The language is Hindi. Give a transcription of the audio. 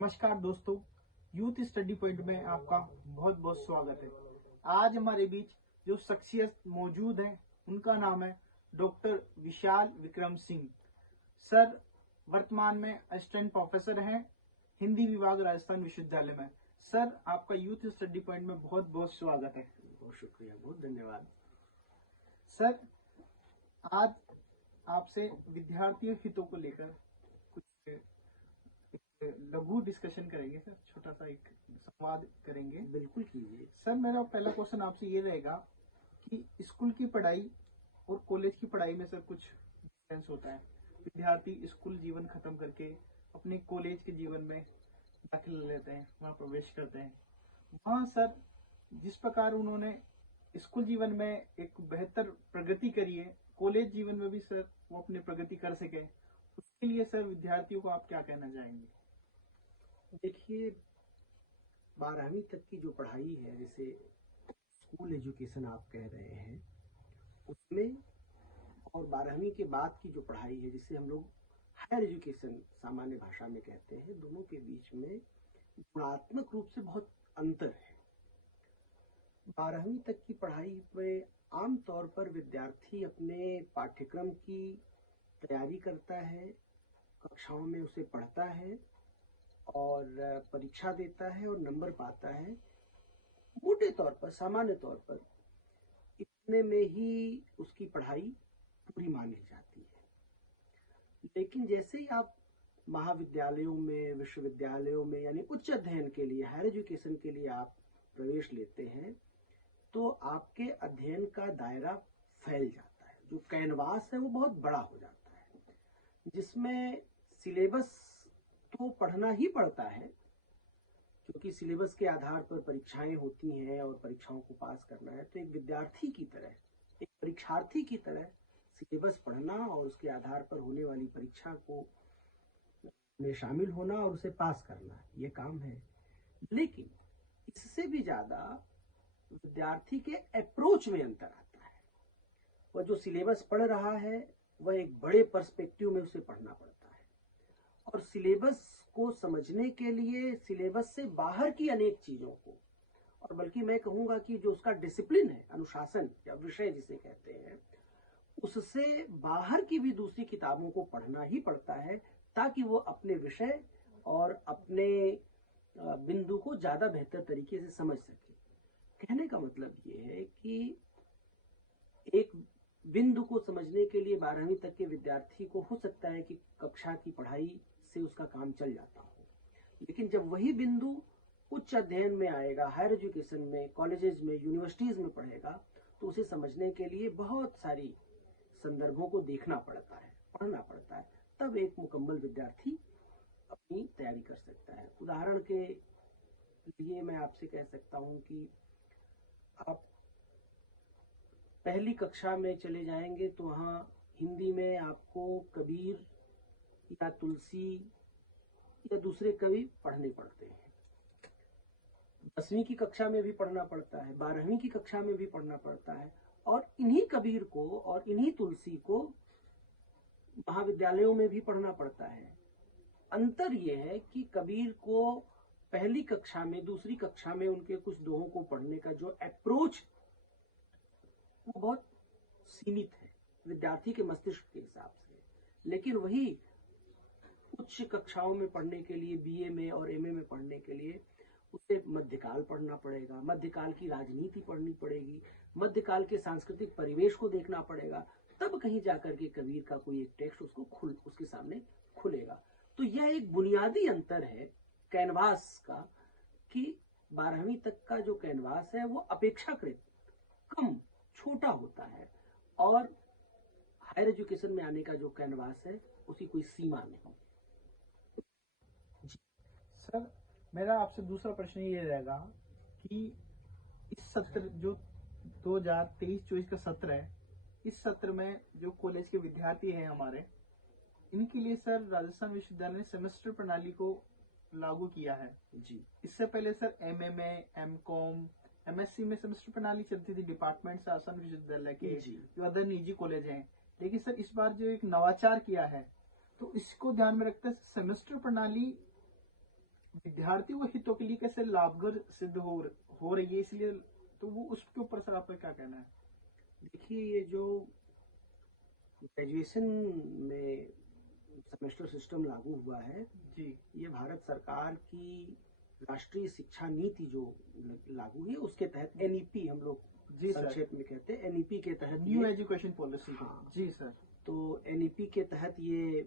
नमस्कार दोस्तों, यूथ स्टडी पॉइंट में आपका बहुत बहुत स्वागत है। आज हमारे बीच जो शख्सियत मौजूद है उनका नाम है डॉक्टर विशाल विक्रम सिंह। सर वर्तमान में असिस्टेंट प्रोफेसर हैं हिंदी विभाग राजस्थान विश्वविद्यालय में। सर आपका यूथ स्टडी पॉइंट में बहुत बहुत स्वागत है। बहुत शुक्रिया, बहुत धन्यवाद। सर आज आपसे विद्यार्थियों हितों को लेकर कुछ लघु डिस्कशन करेंगे सर, छोटा सा एक संवाद करेंगे। बिल्कुल कीजिए सर। मेरा पहला क्वेश्चन आपसे ये रहेगा कि स्कूल की पढ़ाई और कॉलेज की पढ़ाई में सर कुछ डिफरेंस होता है। विद्यार्थी स्कूल जीवन खत्म करके अपने कॉलेज के जीवन में दाखिला लेते हैं, वहां प्रवेश करते हैं। वहां सर जिस प्रकार उन्होंने स्कूल जीवन में एक बेहतर प्रगति करी है, कॉलेज जीवन में भी सर वो अपनी प्रगति कर सके, उसके लिए सर विद्यार्थियों को आप क्या कहना चाहेंगे? देखिए, 12वीं तक की जो पढ़ाई है, जिसे स्कूल एजुकेशन आप कह रहे हैं, उसमें और 12वीं के बाद की जो पढ़ाई है, जिसे हम लोग हायर एजुकेशन सामान्य भाषा में कहते हैं, दोनों के बीच में गुणात्मक रूप से बहुत अंतर है। 12वीं तक की पढ़ाई में आमतौर पर विद्यार्थी अपने पाठ्यक्रम की तैयारी करता है, कक्षाओं में उसे पढ़ता है और परीक्षा देता है और नंबर पाता है। मोटे तौर पर, सामान्य तौर पर इतने में ही उसकी पढ़ाई पूरी मानी जाती है। लेकिन जैसे ही आप महाविद्यालयों में, विश्वविद्यालयों में, यानी उच्च अध्ययन के लिए, हायर एजुकेशन के लिए आप प्रवेश लेते हैं, तो आपके अध्ययन का दायरा फैल जाता है। जो कैनवास है वो बहुत बड़ा हो जाता है, जिसमें सिलेबस तो पढ़ना ही पड़ता है, क्योंकि सिलेबस के आधार पर परीक्षाएं होती हैं और परीक्षाओं को पास करना है। तो एक विद्यार्थी की तरह, एक परीक्षार्थी की तरह सिलेबस पढ़ना और उसके आधार पर होने वाली परीक्षा को में शामिल होना और उसे पास करना, ये काम है। लेकिन इससे भी ज्यादा विद्यार्थी के अप्रोच में अंतर आता है। वह जो सिलेबस पढ़ रहा है वह एक बड़े पर्सपेक्टिव में उसे पढ़ना पड़ता है, और सिलेबस को समझने के लिए सिलेबस से बाहर की अनेक चीजों को, और बल्कि मैं कहूंगा कि जो उसका डिसिप्लिन है, अनुशासन या विषय जिसे कहते हैं, उससे बाहर की भी दूसरी किताबों को पढ़ना ही पड़ता है, ताकि वो अपने विषय और अपने बिंदु को ज्यादा बेहतर तरीके से समझ सके। कहने का मतलब ये है कि एक बिंदु को समझने के लिए 12वीं तक के विद्यार्थी को हो सकता है कि कक्षा की पढ़ाई से उसका काम चल जाता हो, लेकिन जब वही बिंदु उच्च अध्ययन में आएगा, हायर एजुकेशन में, कॉलेजेस में, यूनिवर्सिटीज में पढ़ेगा, तो उसे समझने के लिए बहुत सारी संदर्भों को देखना पड़ता है, पढ़ना पड़ता है। तब एक मुकम्मल विद्यार्थी अपनी तैयारी कर सकता है। उदाहरण के लिए मैं आपसे कह सकता हूं कि आप पहली कक्षा में चले जाएंगे तो वहां हिंदी में आपको कबीर या तुलसी या दूसरे कवि पढ़ने पड़ते हैं। 10वीं की कक्षा में भी पढ़ना पड़ता है, 12वीं की कक्षा में भी पढ़ना पड़ता है, और इन्हीं कबीर को और इन्हीं तुलसी को महाविद्यालयों में भी पढ़ना पड़ता है। अंतर यह है कि कबीर को पहली कक्षा में, दूसरी कक्षा में उनके कुछ दोहों को पढ़ने का जो अप्रोच वो बहुत सीमित है विद्यार्थी के मस्तिष्क के हिसाब से। लेकिन वही उच्च कक्षाओं में पढ़ने के लिए, बीए में और एमए में पढ़ने के लिए उसे मध्यकाल पढ़ना पड़ेगा, मध्यकाल की राजनीति पढ़नी पड़ेगी, मध्यकाल के सांस्कृतिक परिवेश को देखना पड़ेगा, तब कहीं जाकर के कबीर का कोई एक टेक्स्ट उसके सामने खुलेगा। तो यह एक बुनियादी अंतर है कैनवास का, कि 12वीं तक का जो कैनवास है वो अपेक्षाकृत कम, छोटा होता है, और हायर एजुकेशन में आने का जो कैनवास है उसकी कोई सीमा नहीं। सर मेरा आपसे दूसरा प्रश्न ये रहेगा कि इस सत्र जो 2023-24 का सत्र है, इस सत्र में जो कॉलेज के विद्यार्थी हैं हमारे, इनके लिए सर राजस्थान विश्वविद्यालय ने सेमेस्टर प्रणाली को लागू किया है जी। इससे पहले सर एमएमए, एमकॉम, एमएससी में सेमेस्टर प्रणाली चलती थी डिपार्टमेंट राजस्थान विश्वविद्यालय के, जो अदर निजी कॉलेज हैं। लेकिन सर इस बार जो एक नवाचार किया है, तो इसको ध्यान में रखते सेमेस्टर प्रणाली विद्यार्थियों के हितों के लिए कैसे लाभगर सिद्ध हो रही है, इसलिए तो वो उसके ऊपर सर आपका क्या कहना है? देखिए, ये जो ग्रेजुएशन में सेमेस्टर सिस्टम लागू हुआ है, जी ये भारत सरकार की राष्ट्रीय शिक्षा नीति जो लागू है उसके तहत एनईपी हम लोग जी सर, संक्षेप में कहते हैं, एनईपी के तहत न्यू ये, एजुकेशन पॉलिसी। हाँ, जी सर। तो एनईपी के तहत ये